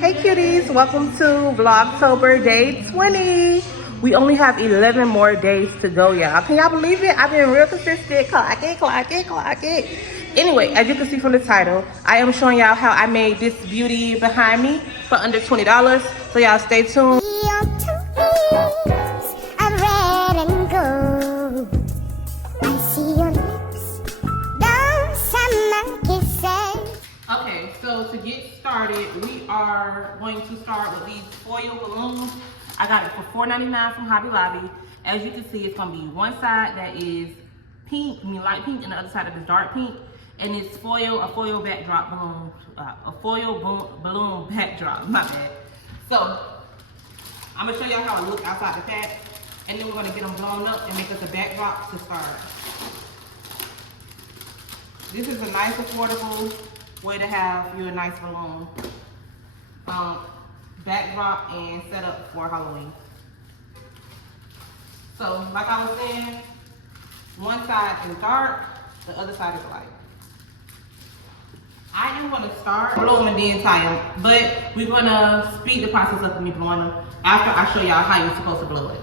Hey cuties, welcome to Vlogtober day 20. We only have 11 more days to go, y'all. Can y'all believe it? I've been real consistent. Clock it. Anyway, as you can see from the title, I am showing y'all how I made this beauty behind me for under $20. So y'all stay tuned. Okay, so to get started, we are going to start with these foil balloons. I got it for $4.99 from Hobby Lobby. As you can see, it's gonna be one side that is pink, light pink, and the other side that is dark pink. And it's a foil backdrop balloon, balloon backdrop, my bad. So, I'm gonna show y'all how it looks outside the pack, and then we're gonna get them blown up and make us a backdrop to start. This is a nice, affordable way to have you a nice balloon backdrop and set up for Halloween. So, like I was saying, one side is dark, the other side is light. I am going to start blow them and then tie them, but we're going to speed the process up of me blowing them after I show y'all how you're supposed to blow it.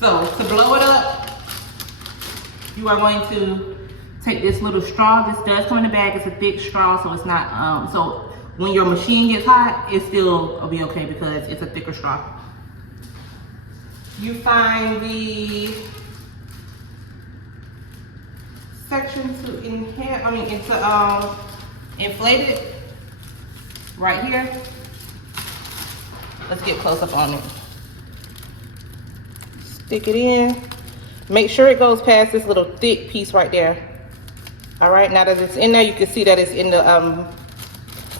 So, to blow it up, you are going to take this little straw. This does come in the bag. It's a thick straw, so it's not, so when your machine gets hot, it still will be okay because it's a thicker straw. You find the section to inflate it right here. Let's get close up on it. Stick it in. Make sure it goes past this little thick piece right there. All right, now that it's in there, you can see that it's in the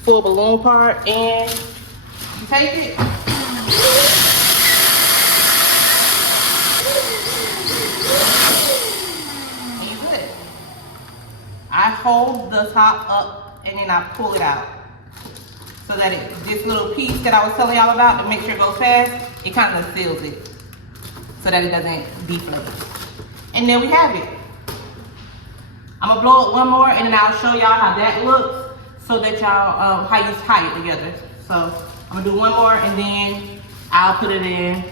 full balloon part, and you take it. And you're good. I hold the top up and then I pull it out so that this little piece that I was telling y'all about to make sure it goes fast, it kind of seals it so that it doesn't deflate. And there we have it. I'm gonna blow it one more and then I'll show y'all how that looks so that y'all, how you tie it together. So I'm gonna do one more and then I'll put it in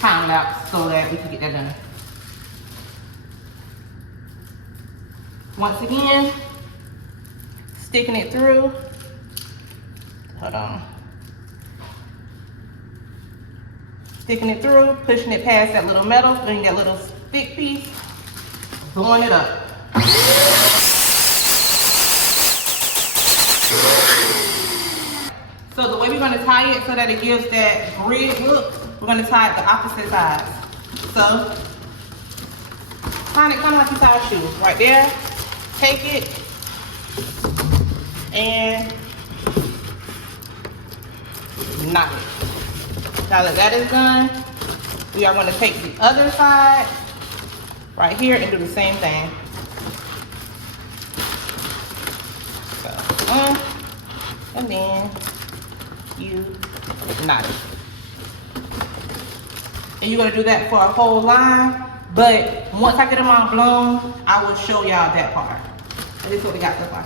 time lapse so that we can get that done. Once again, sticking it through. Hold on. Sticking it through, pushing it past that little metal, putting that little thick piece, blowing it up. So the way we're gonna tie it so that it gives that grid look, we're gonna tie it the opposite sides. So, tie it kind of like you tie a shoe. Right there, take it, and knot it. Now that that is done, we are gonna take the other side, right here, and do the same thing. So, and then you knot it. And you're gonna do that for a whole line, but once I get them all blown, I will show y'all that part. And this is what we got so far.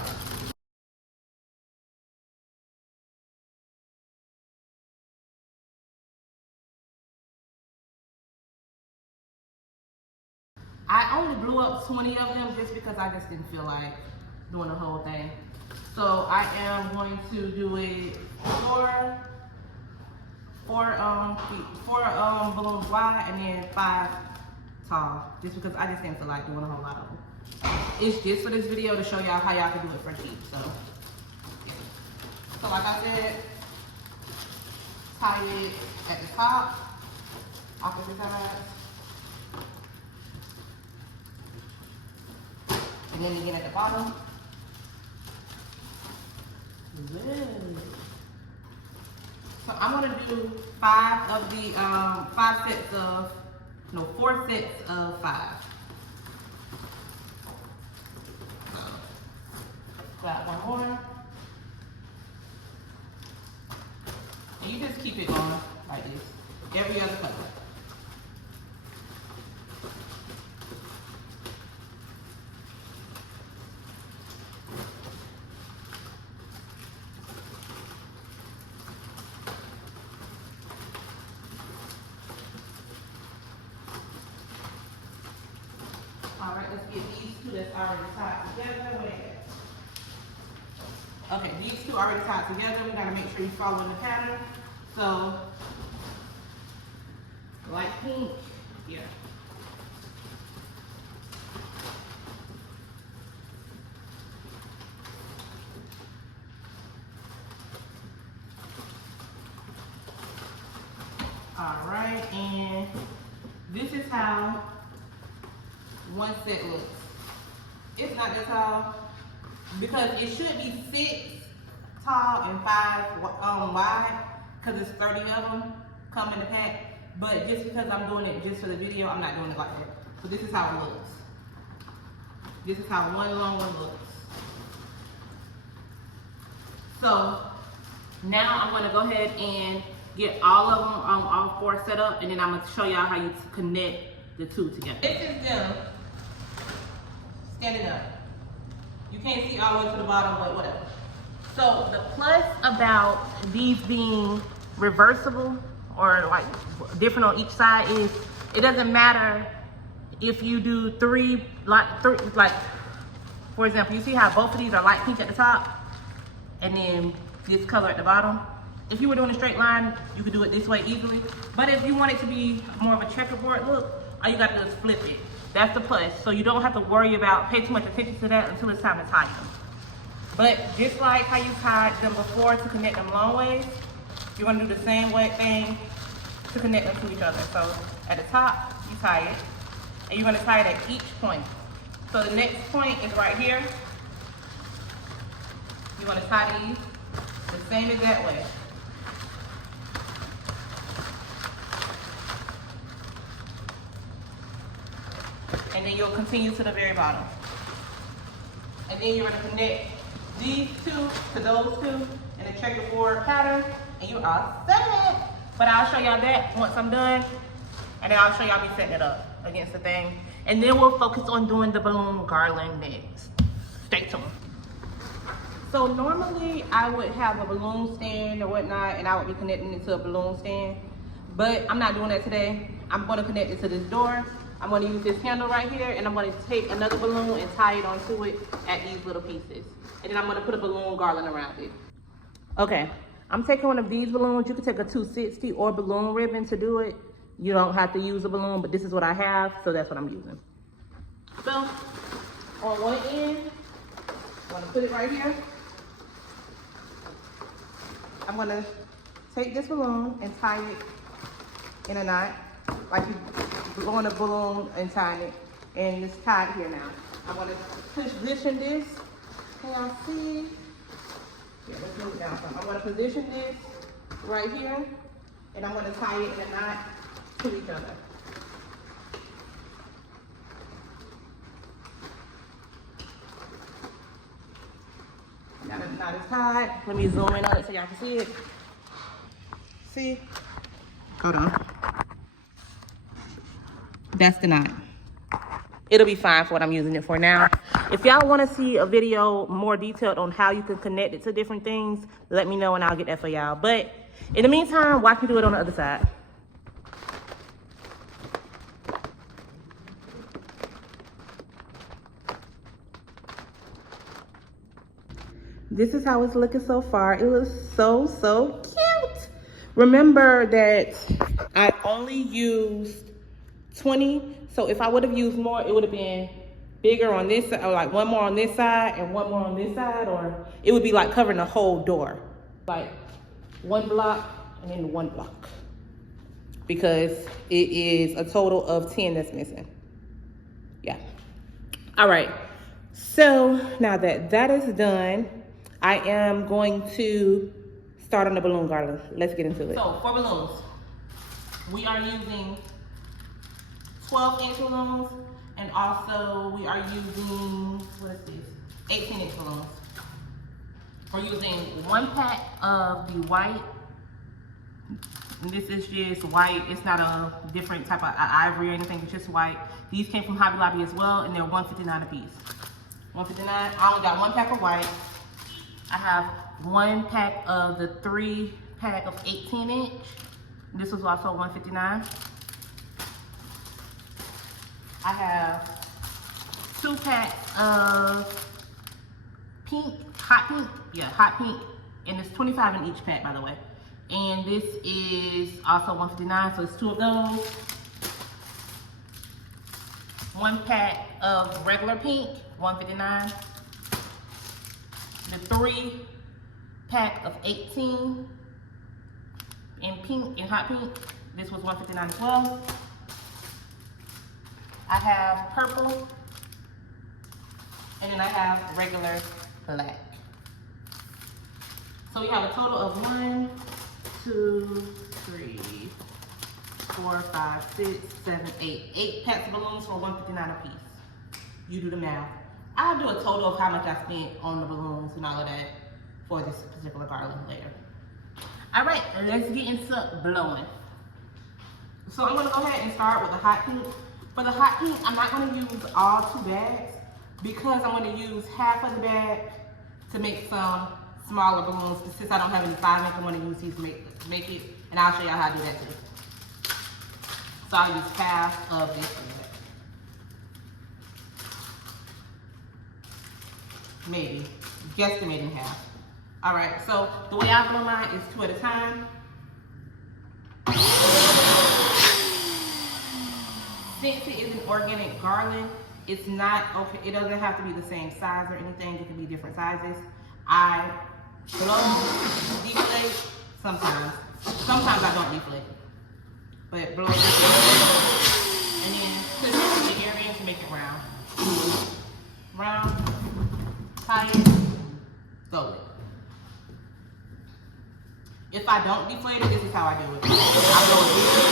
I only blew up 20 of them just because I just didn't feel like doing the whole thing. So I am going to do it four balloons wide and then 5 tall, just because I just didn't feel like doing a whole lot of them. It's just for this video to show y'all how y'all can do it for cheap. So like I said, tie it at the top, opposite sides. And then again at the bottom. Good. So I'm gonna do 4 sets of 5. Got one more. And you just keep it going like this. Every other color. get these two that's already tied together. Okay, these two already tied together. We gotta make sure you're following the pattern. So, light pink, yeah. All right, and this is how one set looks. It's not that tall because it should be 6 tall and 5 wide because it's 30 of them come in the pack. But just because I'm doing it just for the video, I'm not doing it like that. So this is how it looks. This is how one long one looks. So now I'm gonna go ahead and get all of them, all 4 set up, and then I'm gonna show y'all how you connect the 2 together. This is them standing up. You can't see all the way to the bottom, but whatever. So the plus about these being reversible or like different on each side is it doesn't matter if you do three, like for example, you see how both of these are light pink at the top and then this color at the bottom. If you were doing a straight line, you could do it this way easily. But if you want it to be more of a checkerboard look, all you gotta do is flip it. That's the plus. So you don't have to worry about, pay too much attention to that until it's time to tie them. But just like how you tied them before to connect them long ways, you're gonna do the same thing to connect them to each other. So at the top, you tie it, and you're gonna tie it at each point. So the next point is right here. You're gonna tie these the same exact way. And then you'll continue to the very bottom. And then you're gonna connect these 2 to those 2 in a checkerboard pattern, and you are set. But I'll show y'all that once I'm done, and then I'll show y'all me setting it up against the thing. And then we'll focus on doing the balloon garland next. Stay tuned. So normally I would have a balloon stand or whatnot, and I would be connecting it to a balloon stand, but I'm not doing that today. I'm gonna connect it to this door. I'm gonna use this handle right here, and I'm gonna take another balloon and tie it onto it at these little pieces. And then I'm gonna put a balloon garland around it. Okay, I'm taking one of these balloons. You can take a 260 or balloon ribbon to do it. You don't have to use a balloon, but this is what I have, so that's what I'm using. So, on one end, I'm gonna put it right here. I'm gonna take this balloon and tie it in a knot, like you blowing a balloon and tying it, and it's tied here now. I'm gonna position this. Can y'all see? Yeah, let's move it down some. I'm gonna position this right here, and I'm gonna tie it in a knot to each other. Now the knot is tied. Let me zoom in on it so y'all can see it. See? Hold on. That's the knot. It'll be fine for what I'm using it for now. If y'all want to see a video more detailed on how you can connect it to different things, let me know and I'll get that for y'all. But in the meantime, watch me do it on the other side. This is how it's looking so far. It looks so cute. Remember that I only used 20. So if I would have used more, it would have been bigger on this side, or like one more on this side and one more on this side, or it would be like covering the whole door. Like one block and then one block. Because it is a total of 10 that's missing. Yeah. All right. So now that that is done, I am going to start on the balloon garland. Let's get into it. So for balloons, we are using 12-inch balloons, and also we are using, what is this? 18-inch balloons. We're using 1 pack of the white. This is just white. It's not a different type of ivory or anything. It's just white. These came from Hobby Lobby as well, and they're $1.59 a piece. $1.59. I only got 1 pack of white. I have 1 pack of the 3-pack of 18-inch. This was also $1.59. I have 2 packs of pink, hot pink, yeah, hot pink, and it's 25 in each pack, by the way. And this is also $1.59, so it's 2 of those. 1 pack of regular pink, $1.59. The 3 pack of 18 in pink, in hot pink, this was $1.59 as well. I have purple, and then I have regular black. So we have a total of 1, 2, 3, 4, 5, 6, 7, 8. 8 packs of balloons for $1.59 a piece. You do the math. I'll do a total of how much I spent on the balloons and all of that for this particular garland later. All right, let's get into blowing. So I'm gonna go ahead and start with the hot pink. For the hot pink, I'm not gonna use all 2 bags because I'm gonna use half of the bag to make some smaller balloons. Since I don't have any 5-inch, I'm gonna use these to make it, and I'll show y'all how to do that too. So I'll use half of this bag. Maybe, guesstimating half. All right, so the way I blow mine is 2 at a time. Since it is an organic garland, it's not okay. It doesn't have to be the same size or anything. It can be different sizes. I blow, deflate sometimes. Sometimes I don't deflate, but blow deflate, and then twist the area to make it round. Round, tie it, sew it. If I don't deflate it, this is how I do it. I blow it,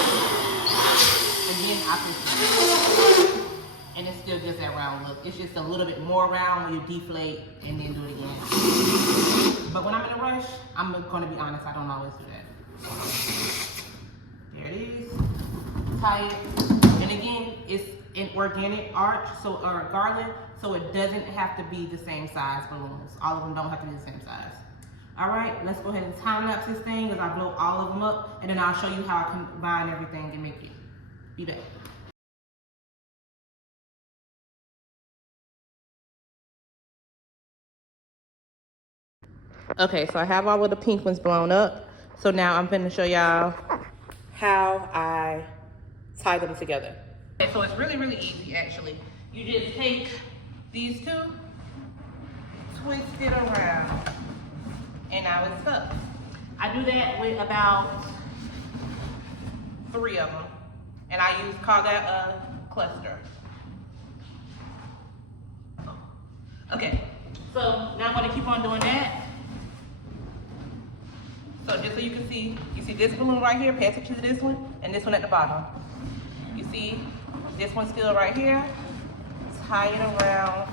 and then I twist it. And it still gives that round look. It's just a little bit more round when you deflate and then do it again. But when I'm in a rush, I'm gonna be honest, I don't always do that. There it is. Tie it. And again, it's an organic arch, so or garland, so it doesn't have to be the same size balloons. All of them don't have to be the same size. All right, let's go ahead and time lapse this thing as I blow all of them up, and then I'll show you how I combine everything and make it. Be back. Okay, so I have all of the pink ones blown up. So now I'm gonna show y'all how I tie them together. Okay, so it's really, really easy actually. You just take these 2, twist it around, and now it's stuck. I do that with about 3 of them, and I call that a cluster. Okay, so now I'm gonna keep on doing that. So just so you can see, you see this balloon right here, pay attention to this one, and this one at the bottom. You see this one still right here, tie it around,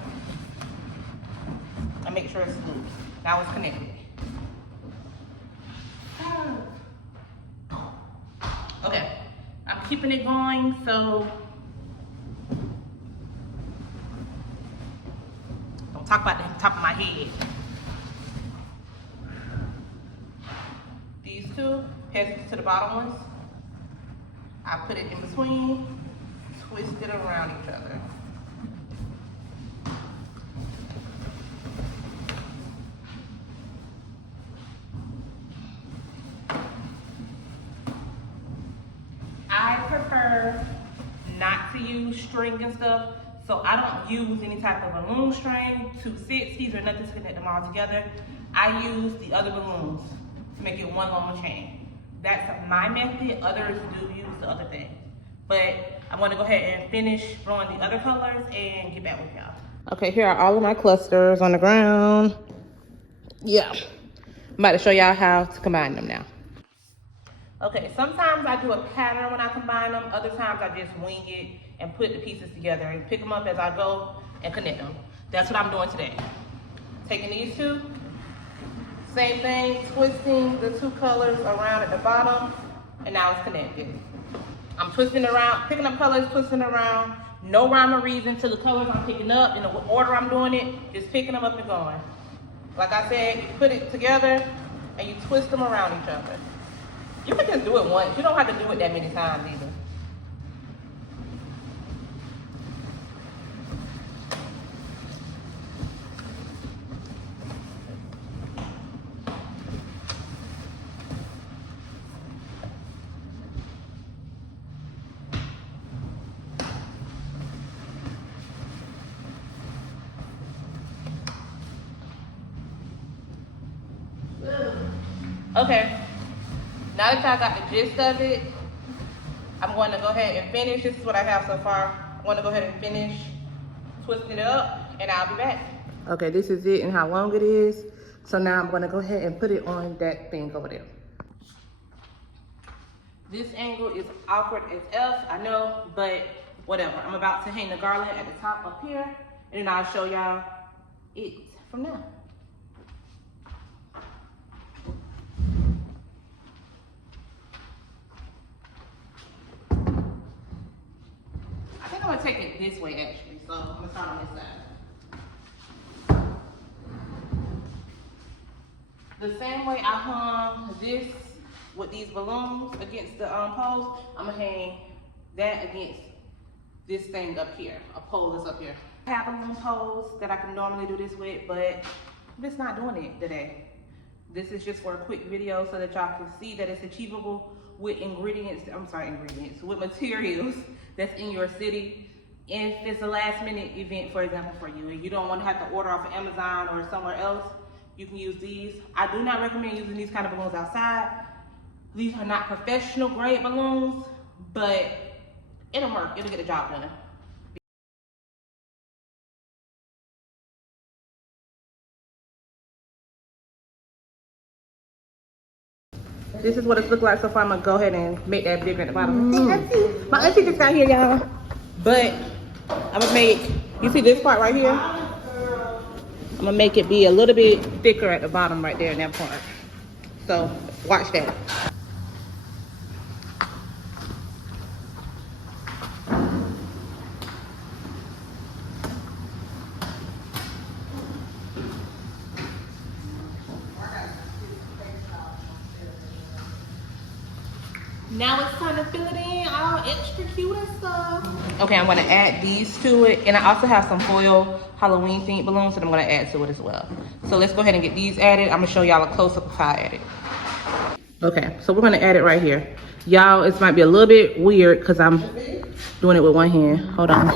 and make sure it's loose. Now it's connected. Okay, I'm keeping it going, so don't talk about the top of my head. These 2, pass it to the bottom ones. I put it in between, twist it around each other. I prefer not to use string and stuff, so I don't use any type of balloon string, 260s or nothing to connect them all together. I use the other balloons to make it one long chain. That's my method. Others do use the other things. But I'm gonna go ahead and finish blowing the other colors and get back with y'all. Okay, here are all of my clusters on the ground. Yeah, I'm about to show y'all how to combine them now. Okay, sometimes I do a pattern when I combine them. Other times I just wing it and put the pieces together and pick them up as I go and connect them. That's what I'm doing today. Taking these 2, same thing, twisting the 2 colors around at the bottom, and now it's connected. I'm twisting around, picking up colors, twisting around. No rhyme or reason to the colors I'm picking up. In the order I'm doing it, just picking them up and going. Like I said, you put it together and you twist them around each other. You can just do it once. You don't have to do it that many times either. Okay, now that y'all got the gist of it, I'm going to go ahead and finish. This is what I have so far. I'm going to go ahead and finish twisting it up, and I'll be back. Okay, this is it and how long it is. So now I'm going to go ahead and put it on that thing over there. This angle is awkward as F, I know, but whatever. I'm about to hang the garland at the top up here, and then I'll show y'all it from now. I think I'm gonna take it this way actually, so I'm gonna start on this side. The same way I hung this with these balloons against the poles, I'm gonna hang that against this thing up here, a pole that's up here. I have balloon poles that I can normally do this with, but I'm just not doing it today. This is just for a quick video so that y'all can see that it's achievable with with materials that's in your city. If it's a last minute event, for example, for you, and you don't want to have to order off of Amazon or somewhere else, you can use these. I do not recommend using these kind of balloons outside. These are not professional grade balloons, but it'll work, it'll get the job done. This is what it's looked like so far. I'm gonna go ahead and make that bigger at the bottom. My auntie just got here, y'all. But I'm gonna make, you see this part right here? I'm gonna make it be a little bit thicker at the bottom right there in that part. So watch that. Now it's time to fill it in, all extra cute and stuff. Okay, I'm gonna add these to it. And I also have some foil Halloween themed balloons that I'm gonna add to it as well. So let's go ahead and get these added. I'm gonna show y'all a close up of how I add it. Okay, so we're gonna add it right here. Y'all, it might be a little bit weird because I'm doing it with one hand. Hold on.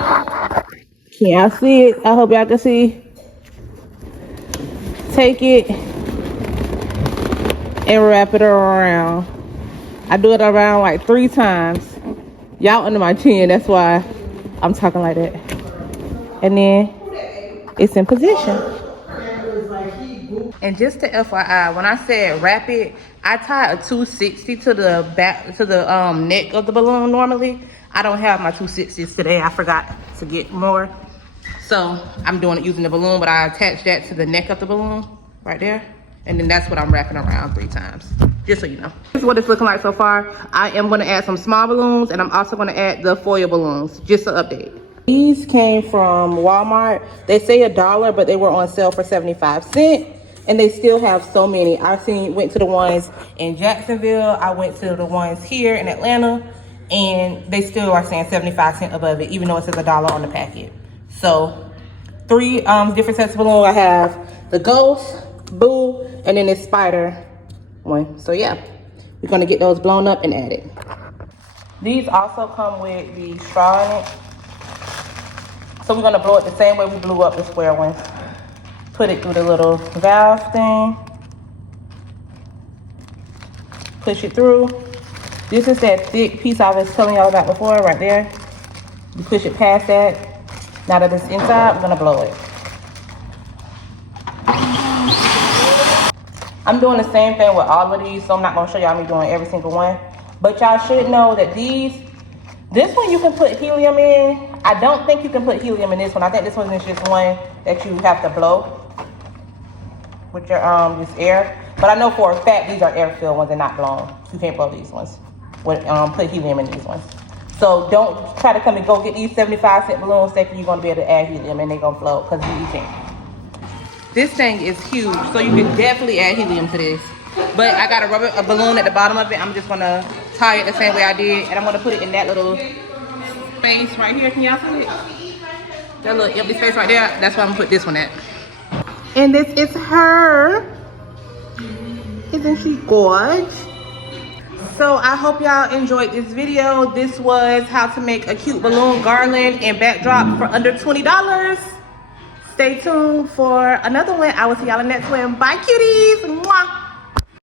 Can y'all see it? I hope y'all can see. Take it and wrap it around. I do it around like 3 times. Y'all under my chin, that's why I'm talking like that. And then it's in position. And just to FYI, when I said wrap it, I tie a 260 to the back, to the neck of the balloon normally. I don't have my 260s today. I forgot to get more. So I'm doing it using the balloon, but I attach that to the neck of the balloon right there. And then that's what I'm wrapping around 3 times, just so you know. This is what it's looking like so far. I am gonna add some small balloons, and I'm also gonna add the foil balloons, just an update. These came from Walmart. They say $1, but they were on sale for 75 cents. And they still have so many. Went to the ones in Jacksonville. I went to the ones here in Atlanta, and they still are saying 75 cents above it, even though it says $1 on the packet. So 3 different sets of balloons. I have the ghost, boo, and then this spider one. So yeah, we're gonna get those blown up and added. These also come with the straw in it. So we're gonna blow it the same way we blew up the square ones. Put it through the little valve thing. Push it through. This is that thick piece I was telling y'all about before, right there. You push it past that. Now that it's inside, we're gonna blow it. I'm doing the same thing with all of these, so I'm not gonna show y'all me doing every single one. But y'all should know that this one you can put helium in. I don't think you can put helium in this one. I think this one is just one that you have to blow with your this air. But I know for a fact these are air-filled ones and not blown. You can't blow these ones. Put helium in these ones. So don't try to come and go get these 75-cent balloons thinking you're gonna be able to add helium and they're gonna float, because you can't. This thing is huge, so you can definitely add helium to this. But I got a balloon at the bottom of it. I'm just gonna tie it the same way I did, and I'm gonna put it in that little space right here. Can y'all see it? That little empty space right there. That's where I'm gonna put this one at. And this is her. Isn't she gorgeous? So I hope y'all enjoyed this video. This was how to make a cute balloon garland and backdrop for under $20. Stay tuned for another one. I will see y'all in the next one. Bye, cuties. Mwah.